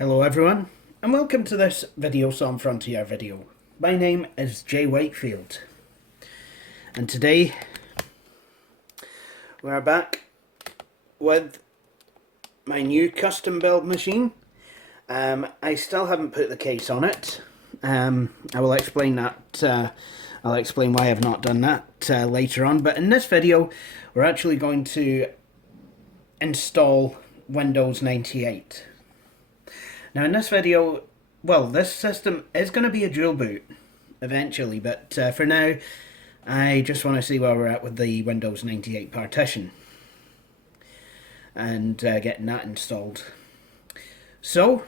Hello everyone, and welcome to this Video Song Frontier video. My name is Jay Whitefield, and today we're back with my new custom build machine. I still haven't put the case on it. I will explain that. I'll explain why I've not done that later on, but in this video we're actually going to install Windows 98. Now in this video, well, this system is going to be a dual boot eventually, but for now I just want to see where we're at with the Windows 98 partition and getting that installed. So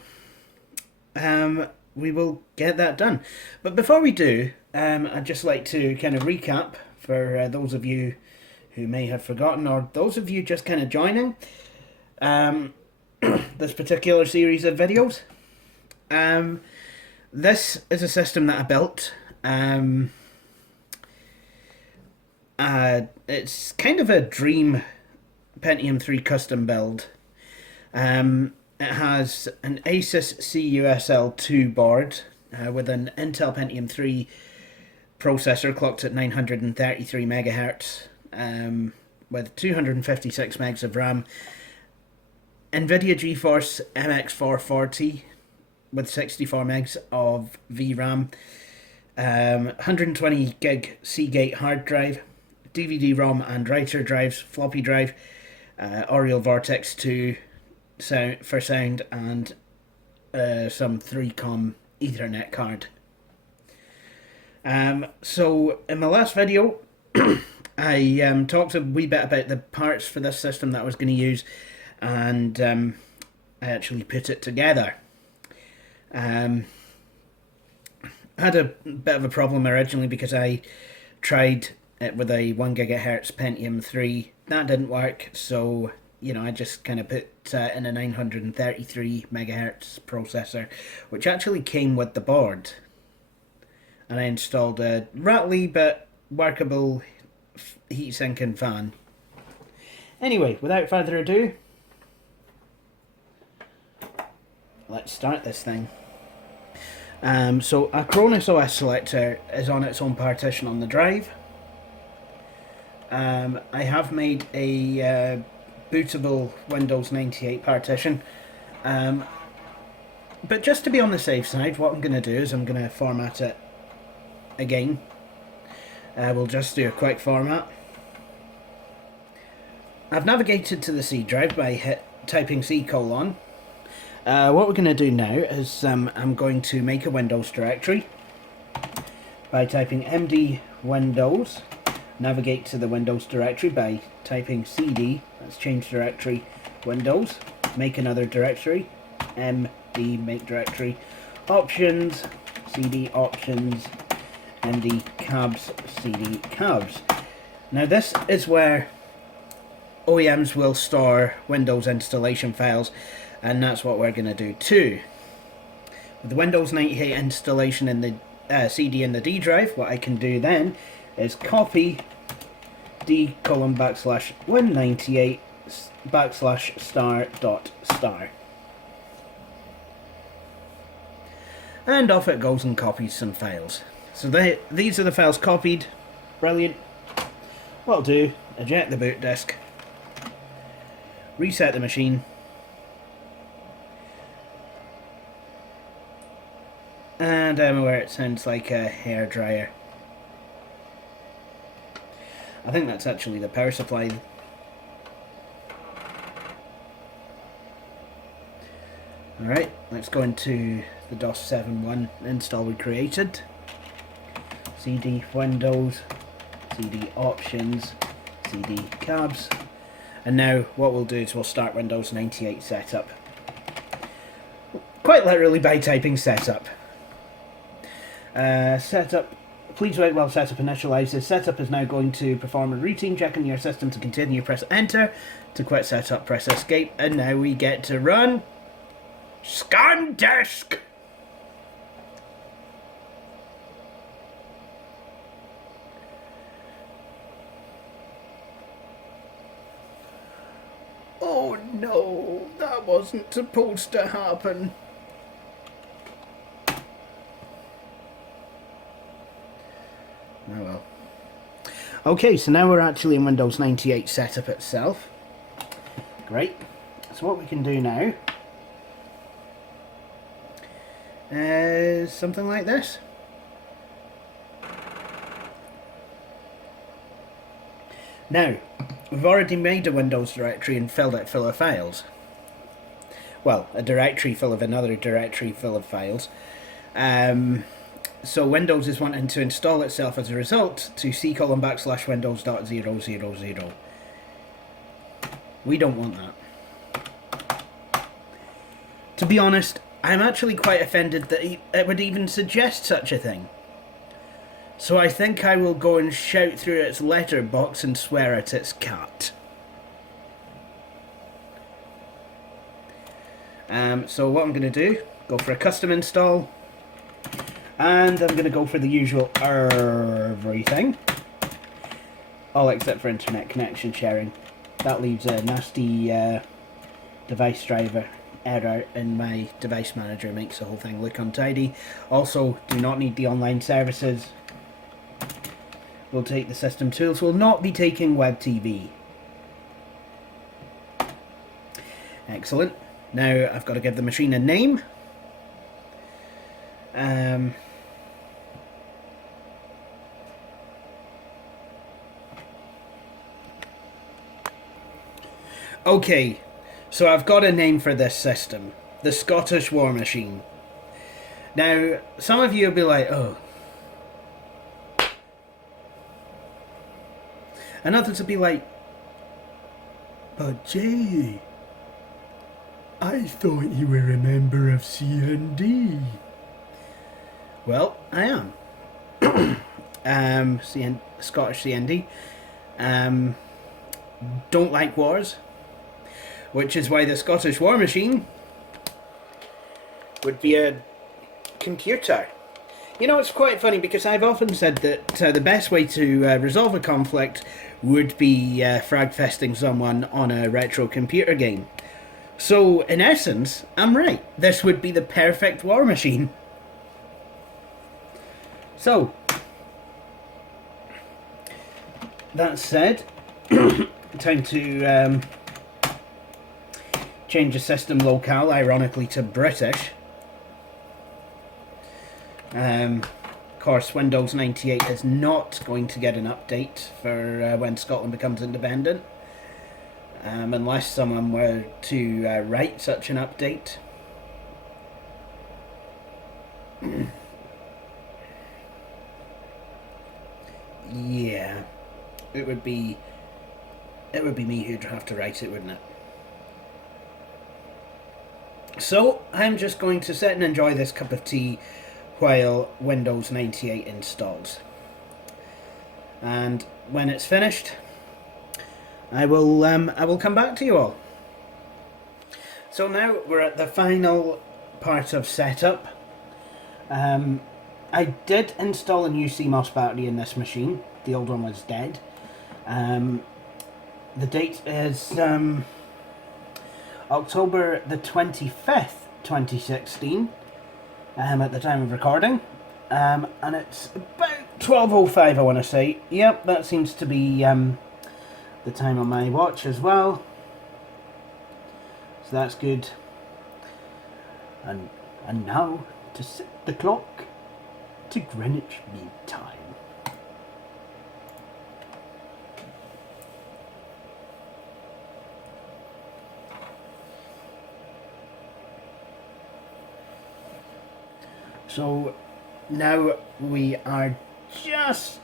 we will get that done. But before we do, I'd just like to kind of recap for those of you who may have forgotten, or those of you just kind of joining this particular series of videos. This is a system that I built. It's kind of a dream Pentium 3 custom build. It has an Asus CUSL2 board with an Intel Pentium 3 processor clocked at 933 megahertz with 256 megs of RAM. NVIDIA GeForce MX 440 with 64 megs of VRAM, 120 gig Seagate hard drive, DVD-ROM and writer drives, floppy drive, Oriole Vortex 2 for sound, and some 3COM Ethernet card. So in my last video I talked a wee bit about the parts for this system that I was going to use, and I actually put it together. I had a bit of a problem originally because I tried it with a 1 gigahertz Pentium 3. That didn't work, so I just kind of put in a 933 megahertz processor, which actually came with the board. And I installed a rattly but workable heatsink and fan. Anyway, without further ado, let's start this thing. So a Cronus OS selector is on its own partition on the drive. I have made a bootable Windows 98 partition. But just to be on the safe side, what I'm going to do is I'm going to format it again. We'll just do a quick format. I've navigated to the C drive by typing C:. What we're going to do now is I'm going to make a Windows directory by typing md Windows, navigate to the Windows directory by typing cd, that's change directory, Windows, make another directory, md make directory, options, cd options, md cabs, cd cabs. Now this is where OEMs will store Windows installation files, and that's what we're going to do too. With the Windows 98 installation in the CD in the D drive, what I can do then is copy d:/win98 /star. And off it goes and copies some files. So these are the files copied. Brilliant. What I'll do, eject the boot disk, reset the machine, and I'm aware it sounds like a hairdryer. I think that's actually the power supply. Alright, let's go into the DOS 7.1 install we created. CD Windows, CD options, CD cabs. And now what we'll do is we'll start Windows 98 setup. Quite literally by typing setup. Setup, please wait while setup initializes. Setup is now going to perform a routine check on your system. To continue, press enter. To quit setup, press escape. And now we get to run Scan Disk. Oh no, that wasn't supposed to happen. Oh well. Okay, so now we're actually in Windows 98 setup itself. Great. So what we can do now is something like this. Now, we've already made a Windows directory and filled it full of files. Well, a directory full of another directory full of files. So Windows is wanting to install itself as a result to c:\windows.0.0.0. We don't want that. To be honest, I'm actually quite offended that it would even suggest such a thing. So I think I will go and shout through its letterbox and swear at its cat. So what I'm going to do, go for a custom install. And I'm going to go for the usual everything. All except for internet connection sharing. That leaves a nasty device driver error in my device manager. Makes the whole thing look untidy. Also, do not need the online services. We'll take the system tools. We'll not be taking web TV. Excellent. Now I've got to give the machine a name. Okay, so I've got a name for this system. The Scottish War Machine. Now, some of you will be like, oh. And others will be like, but Jay, I thought you were a member of CND. Well, I am. Scottish CND. Don't like wars. Which is why the Scottish War Machine would be a computer. You know, it's quite funny because I've often said that the best way to resolve a conflict would be fragfesting someone on a retro computer game. So, in essence, I'm right. This would be the perfect war machine. So, that said, time to change the system locale, ironically, to British. Of course, Windows 98 is not going to get an update for when Scotland becomes independent. Unless someone were to write such an update. Yeah, it would be me who'd have to write it, wouldn't it? So, I'm just going to sit and enjoy this cup of tea while Windows 98 installs. And when it's finished, I will come back to you all. So now we're at the final part of setup. I did install a new CMOS battery in this machine. The old one was dead. The date is October the 25th, 2016, at the time of recording. And it's about 12:05, I want to say. Yep, that seems to be the time on my watch as well. So that's good. And now to set the clock to Greenwich Mean Time. So now we are just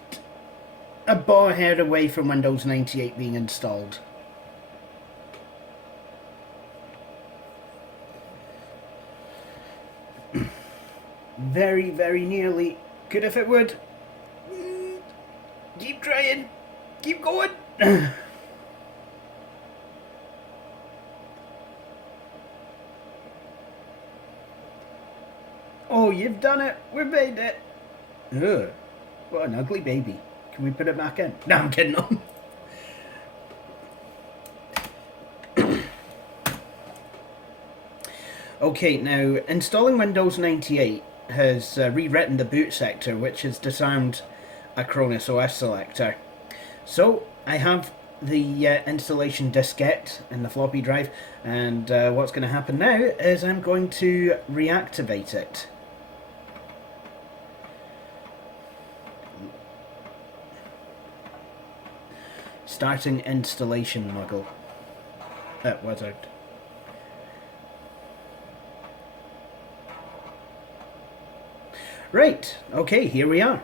a bar hair away from Windows 98 being installed. Very, very nearly. Good if it would. Keep trying. Keep going. Oh, you've done it. We've made it. Ugh. What an ugly baby. Can we put it back in? No, I'm kidding. Okay, now, installing Windows 98 has rewritten the boot sector, which has disarmed Acronis OS selector. So I have the installation diskette in the floppy drive, and what's going to happen now is I'm going to reactivate it. Starting installation Muggle. Wizard. Right, okay, here we are.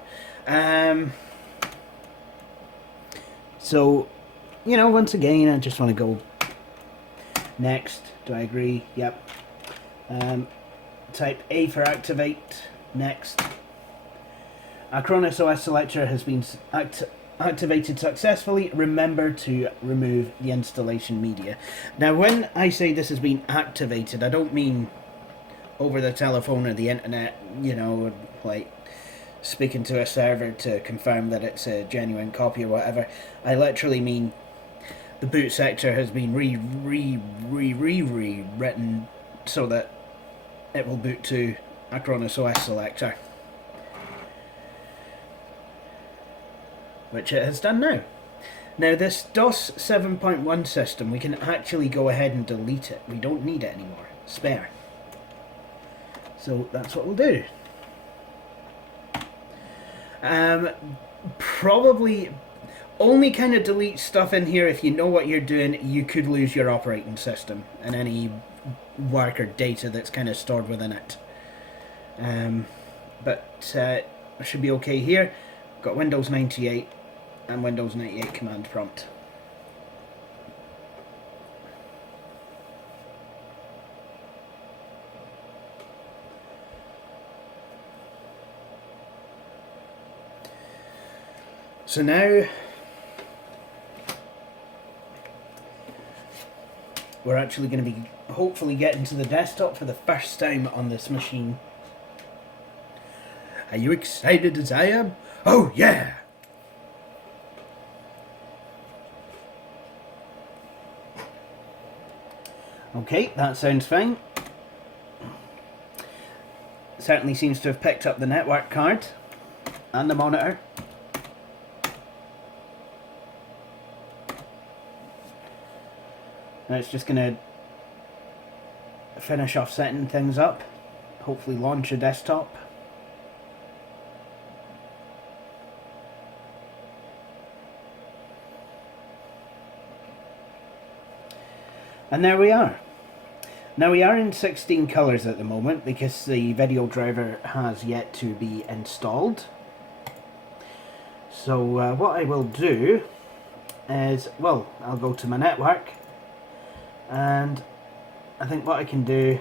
So, you know, once again, I just want to go next. Do I agree? Yep. Type A for activate. Next. Acronis OS selector has been activated successfully. Remember to remove the installation media. Now, when I say this has been activated, I don't mean over the telephone or the internet, you know, like speaking to a server to confirm that it's a genuine copy or whatever. I literally mean the boot sector has been rewritten so that it will boot to Acronis OS selector, which it has done now. Now this DOS 7.1 system, we can actually go ahead and delete it. We don't need it anymore. Spare. So that's what we'll do. Probably only kind of delete stuff in here if you know what you're doing. You could lose your operating system and any work or data that's kind of stored within it. But I should be okay here. Got Windows 98 and Windows 98 command prompt. So now we're actually going to be hopefully getting to the desktop for the first time on this machine. Are you excited as I am? Oh yeah! Okay, that sounds fine. Certainly seems to have picked up the network card and the monitor. Now it's just going to finish off setting things up. Hopefully launch a desktop. And there we are. Now we are in 16 colours at the moment because the video driver has yet to be installed. So what I will do is, well, I'll go to my network, and I think what I can do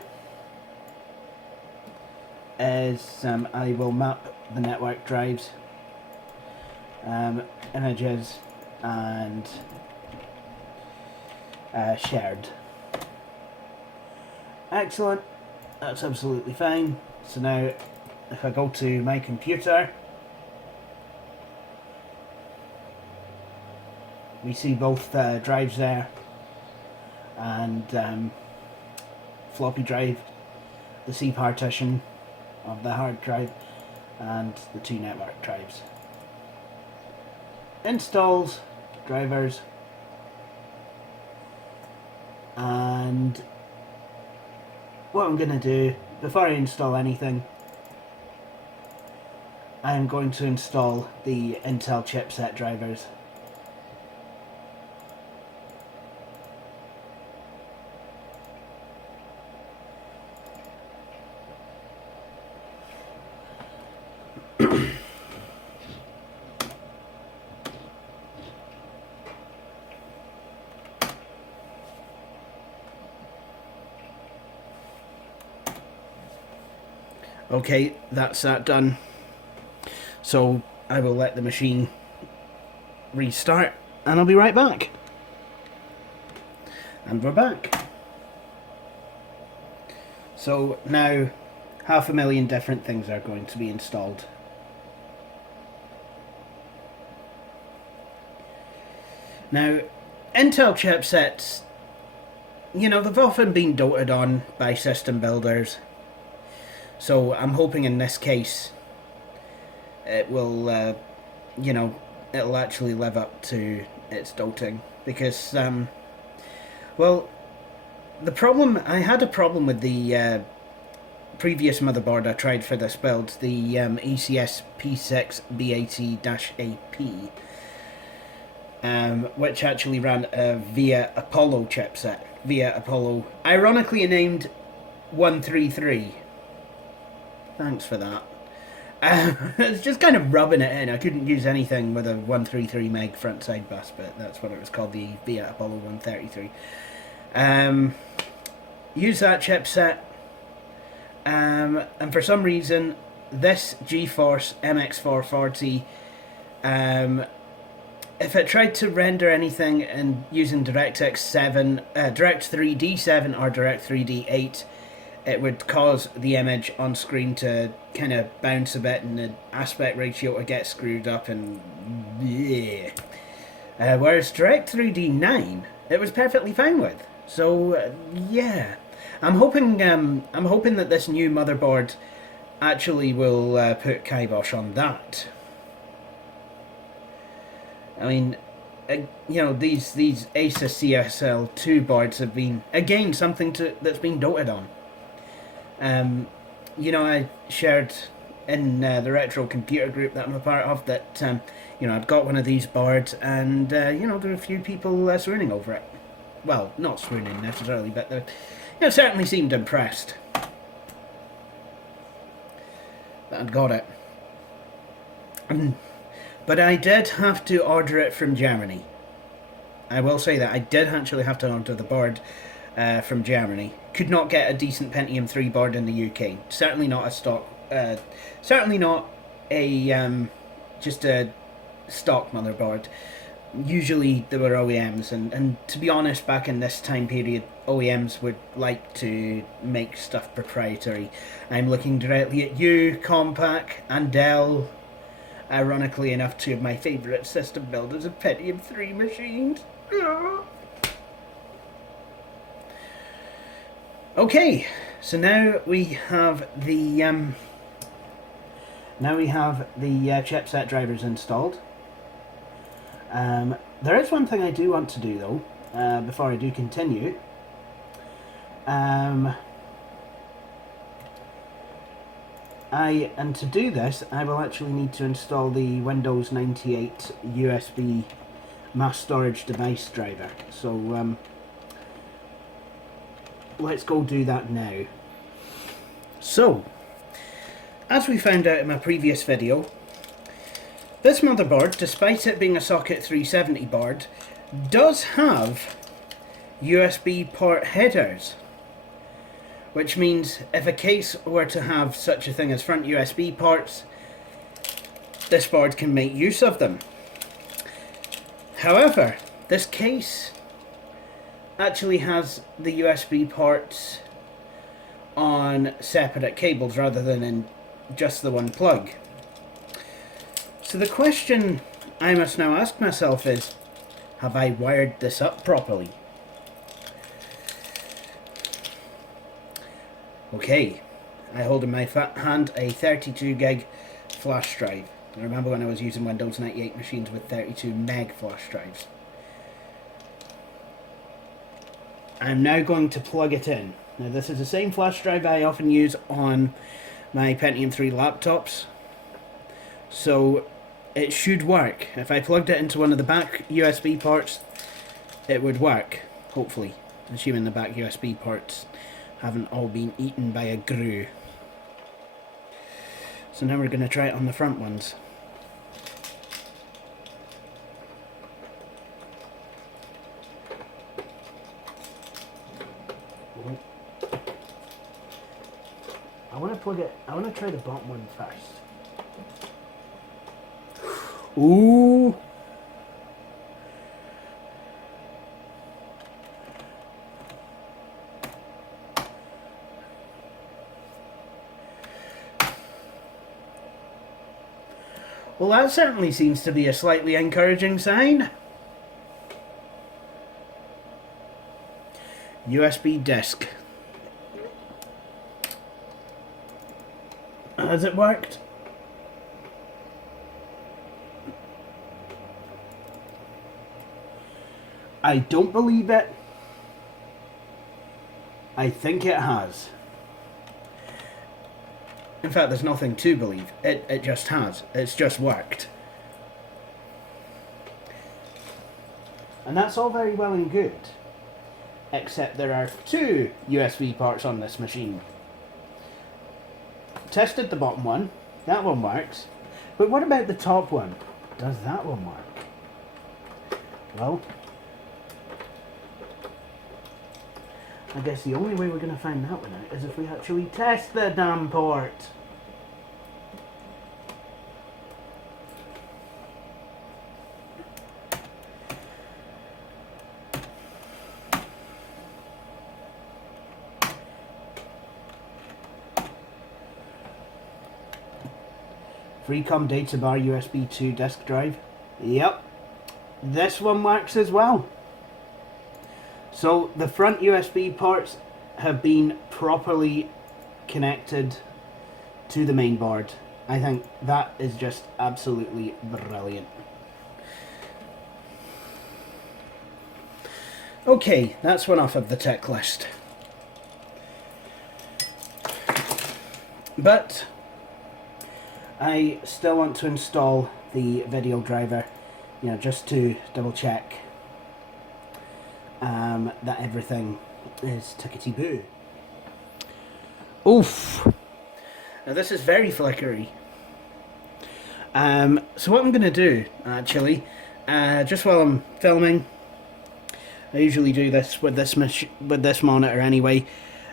is I will map the network drives, images and shared. Excellent, that's absolutely fine. So now if I go to my computer, we see both drives there, and floppy drive, the C partition of the hard drive, and the two network drives. Installs, drivers, and what I'm going to do, before I install anything, I'm going to install the Intel chipset drivers. Okay, that's that done. So I will let the machine restart and I'll be right back. And we're back. So now 500,000 different things are going to be installed. Now, Intel chipsets, you know, they've often been doted on by system builders. So I'm hoping in this case it will you know, it'll actually live up to its doting. Because, well, I had a problem with the previous motherboard I tried for this build, the ECS P6B80-AP, which actually ran a VIA Apollo chipset. VIA Apollo, ironically named 133. Thanks for that. It's just kind of rubbing it in. I couldn't use anything with a 133 meg front side bus, but that's what it was called, the VIA Apollo 133. Use that chipset, and for some reason, this GeForce MX440, if it tried to render anything and using DirectX 7, Direct3D 7 or Direct3D 8, it would cause the image on screen to kind of bounce a bit and the aspect ratio to get screwed up and yeah. Whereas Direct3D 9, it was perfectly fine with. So yeah, I'm hoping that this new motherboard actually will put kibosh on that. I mean, you know, these Asus CSL2 boards have been again something that's been doted on. You know, I shared in the retro computer group that I'm a part of that, you know, I'd got one of these boards and, you know, there were a few people swooning over it. Well, not swooning necessarily, but they, you know, certainly seemed impressed that I'd got it. But I did have to order it from Germany. I will say that I did actually have to order the board from Germany. Could not get a decent Pentium 3 board in the UK. Certainly not a stock. Certainly not a just a stock motherboard. Usually there were OEMs, and to be honest, back in this time period, OEMs would like to make stuff proprietary. I'm looking directly at you, Compaq, and Dell. Ironically enough, two of my favourite system builders of Pentium 3 machines. Okay, so now we have the chipset drivers installed. There is one thing I do want to do though, before I do continue. And to do this, I will actually need to install the Windows 98 USB mass storage device driver. So let's go do that now. So, as we found out in my previous video, this motherboard, despite it being a socket 370 board, does have USB port headers. Which means if a case were to have such a thing as front USB ports, this board can make use of them. However, this case actually has the USB ports on separate cables rather than in just the one plug. So the question I must now ask myself is, have I wired this up properly? Okay, I hold in my hand a 32 gig flash drive. I remember when I was using Windows 98 machines with 32 meg flash drives. I'm now going to plug it in. Now this is the same flash drive I often use on my Pentium 3 laptops, so it should work. If I plugged it into one of the back USB ports, it would work, hopefully, assuming the back USB ports haven't all been eaten by a grue. So now we're going to try it on the front ones. I want to try the bottom one first. Ooh! Well, that certainly seems to be a slightly encouraging sign. USB disk. Has it worked? I don't believe it. I think it has. In fact, there's nothing to believe. It just has. It's just worked. And that's all very well and good. Except there are 2 USB ports on this machine. Tested the bottom one. That one works. But what about the top one? Does that one work? Well, I guess the only way we're going to find that one out is if we actually test the damn port. Freecom data bar USB 2 disk drive. Yep, this one works as well. So the front USB ports have been properly connected to the main board. I think that is just absolutely brilliant. Okay, that's one off of the tech list. But I still want to install the video driver, you know, just to double check that everything is tickety-boo. Oof! Now this is very flickery. So what I'm going to do, actually, just while I'm filming, I usually do this with this monitor anyway.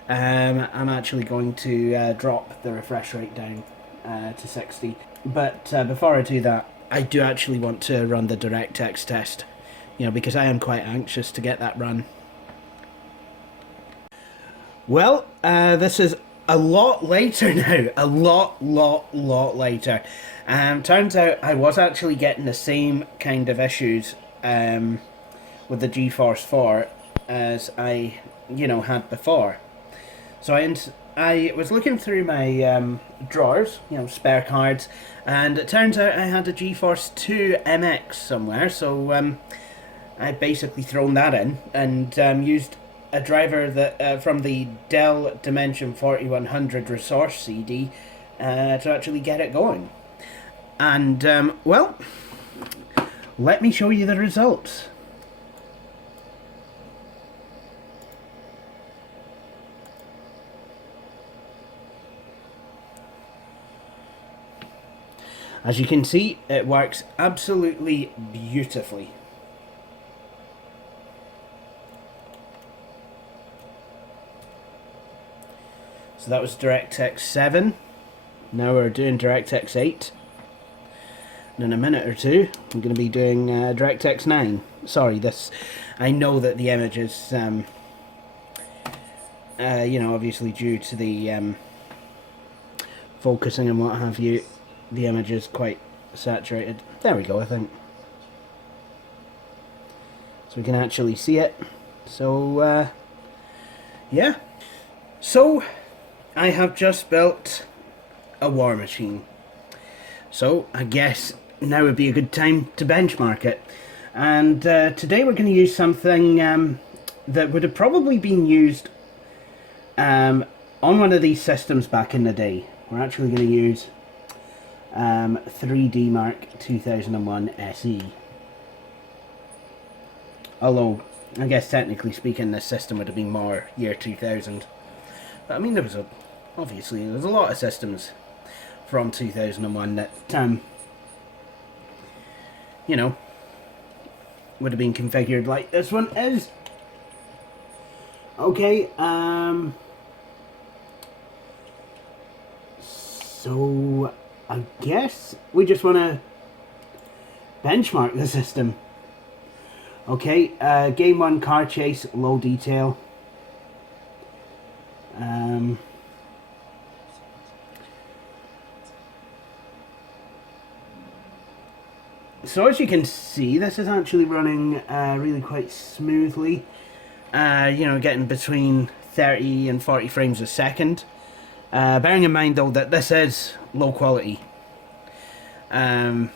I'm actually going to drop the refresh rate down to 60. But before I do that, I do actually want to run the DirectX test, you know, because I am quite anxious to get that run. Well, this is a lot later now. A lot later. Turns out I was actually getting the same kind of issues with the GeForce 4 as I, you know, had before. So I was looking through my drawers, you know, spare cards, and it turns out I had a GeForce 2 MX somewhere, so I basically thrown that in and used a driver that from the Dell Dimension 4100 Resource CD to actually get it going. And, well, let me show you the results. As you can see, it works absolutely beautifully. So that was DirectX 7. Now we're doing DirectX 8. And in a minute or two, I'm going to be doing DirectX 9. Sorry, this. I know that the image is, you know, obviously due to the focusing and what have you. The image is quite saturated. There we go, I think. So we can actually see it. So, yeah. So, I have just built a war machine. So, I guess now would be a good time to benchmark it. And today we're going to use something that would have probably been used on one of these systems back in the day. We're actually going to use 3D Mark 2001 SE. Although, I guess technically speaking, this system would have been more year 2000. But I mean, obviously, there's a lot of systems from 2001 that, you know, would have been configured like this one is. Okay, so I guess we just want to benchmark the system. Okay, game 1 car chase, low detail. So as you can see, this is actually running really quite smoothly. You know, getting between 30 and 40 frames a second. Bearing in mind though that this is low quality. Oh,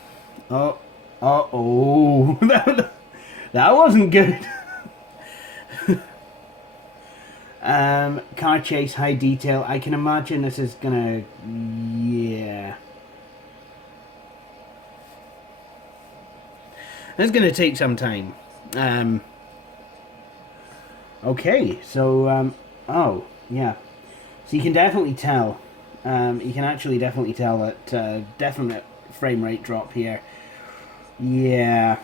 that wasn't good. Car chase, high detail. I can imagine this is gonna... Yeah. It's gonna take some time. Okay, so... oh, yeah. So you can definitely tell. You can actually definitely tell that definite frame rate drop here. Yeah.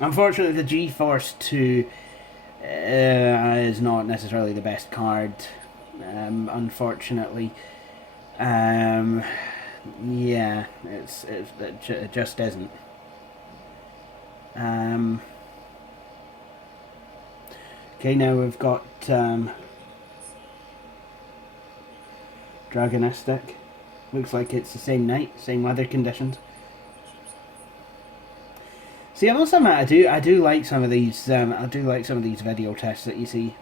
Unfortunately, the GeForce 2 is not necessarily the best card. Unfortunately. Yeah, it just isn't. Okay, now we've got Dragonistic. Looks like it's the same night, same weather conditions. See, I must admit, I do like some of these. I do like some of these video tests that you see.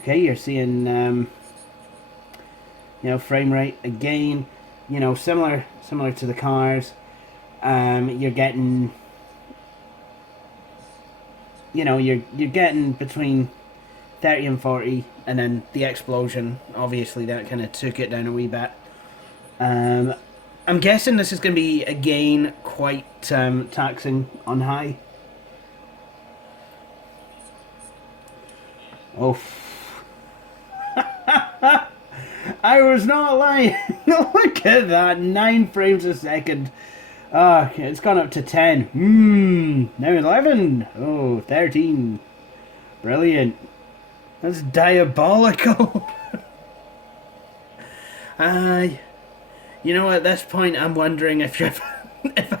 Okay, you're seeing, you know, frame rate again. You know, similar to the cars. You're getting, you know, you're getting between 30 and 40, and then the explosion. Obviously, that kind of took it down a wee bit. I'm guessing this is going to be, again, quite taxing on high. Oh. I was not lying. Look at that. 9 frames a second. Ah, it's gone up to 10. Now 11. Oh, 13. Brilliant. That's diabolical. You know, at this point, I'm wondering if I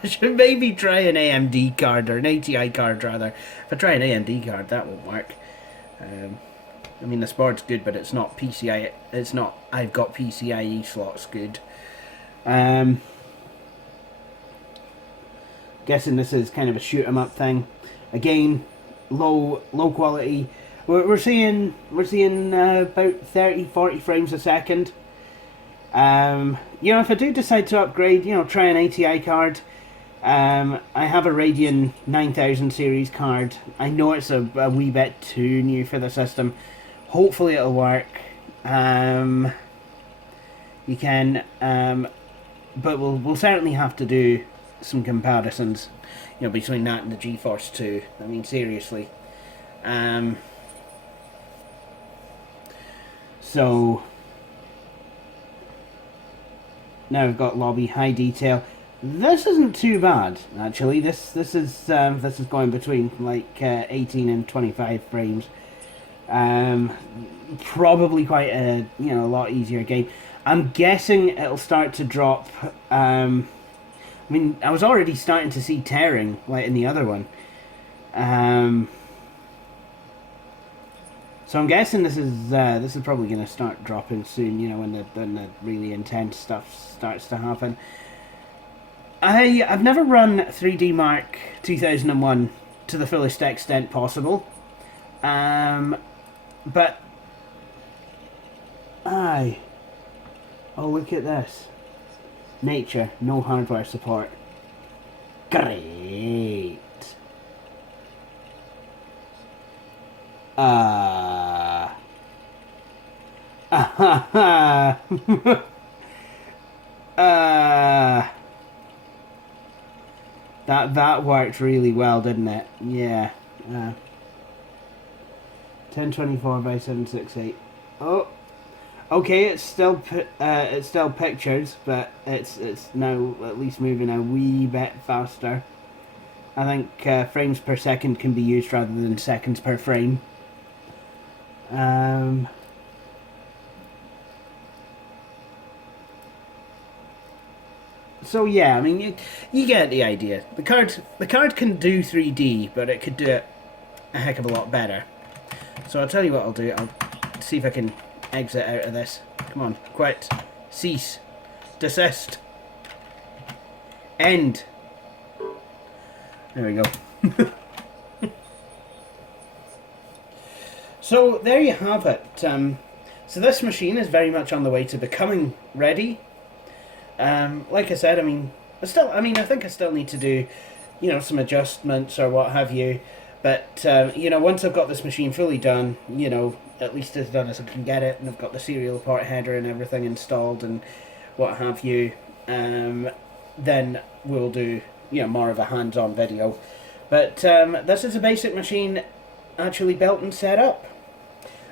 should maybe try an AMD card, or an ATI card rather. If I try an AMD card, that won't work. I mean, this board's good, but it's not PCI. It's not. I've got PCIe slots good. Guessing this is kind of a shoot 'em up thing. Again, low quality. We're seeing about 30-40 frames a second. You know, if I do decide to upgrade, you know, try an ATI card. I have a Radeon 9000 series card. I know it's a wee bit too new for the system. Hopefully it'll work. You can, but we'll certainly have to do some comparisons, you know, between that and the GeForce 2. I mean, seriously. So now we've got lobby, high detail. This isn't too bad, actually. This is going between like 18 and 25 frames. Probably quite a a lot easier game. I'm guessing it'll start to drop. I mean, I was already starting to see tearing like in the other one. So I'm guessing this is probably going to start dropping soon. You know, when the really intense stuff starts to happen. I've never run 3D Mark 2001 to the fullest extent possible. But oh, look at this. Nature, no hardware support. Great. That worked really well, didn't it? Yeah. 1024 by 768. Oh, okay. It's still pictures, but it's now at least moving a wee bit faster. I think frames per second can be used rather than seconds per frame. So yeah, I mean, you get the idea. The card can do 3D, but it could do it a heck of a lot better. So I'll tell you what I'll do. I'll see if I can exit out of this. Come on, quit, cease, desist, end. There we go. So there you have it. So this machine is very much on the way to becoming ready. Like I said, I mean, I think I still need to do, some adjustments or what have you. But, you know, once I've got this machine fully done, you know, at least as done as I can get it, and I've got the serial port header and everything installed and what have you, then we'll do, you know, more of a hands-on video. But this is a basic machine actually built and set up.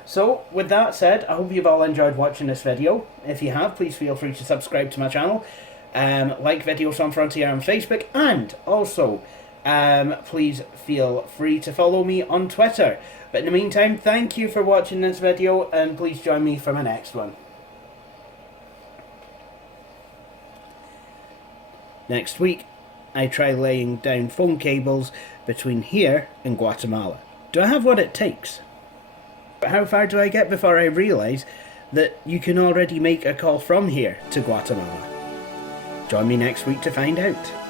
So, with that said, I hope you've all enjoyed watching this video. If you have, please feel free to subscribe to my channel, like Videos on Frontier on Facebook, and also please feel free to follow me on Twitter. But in the meantime, thank you for watching this video, and please join me for my next one. Next week, I try laying down phone cables between here and Guatemala. Do I have what it takes? But how far do I get before I realise that you can already make a call from here to Guatemala? Join me next week to find out.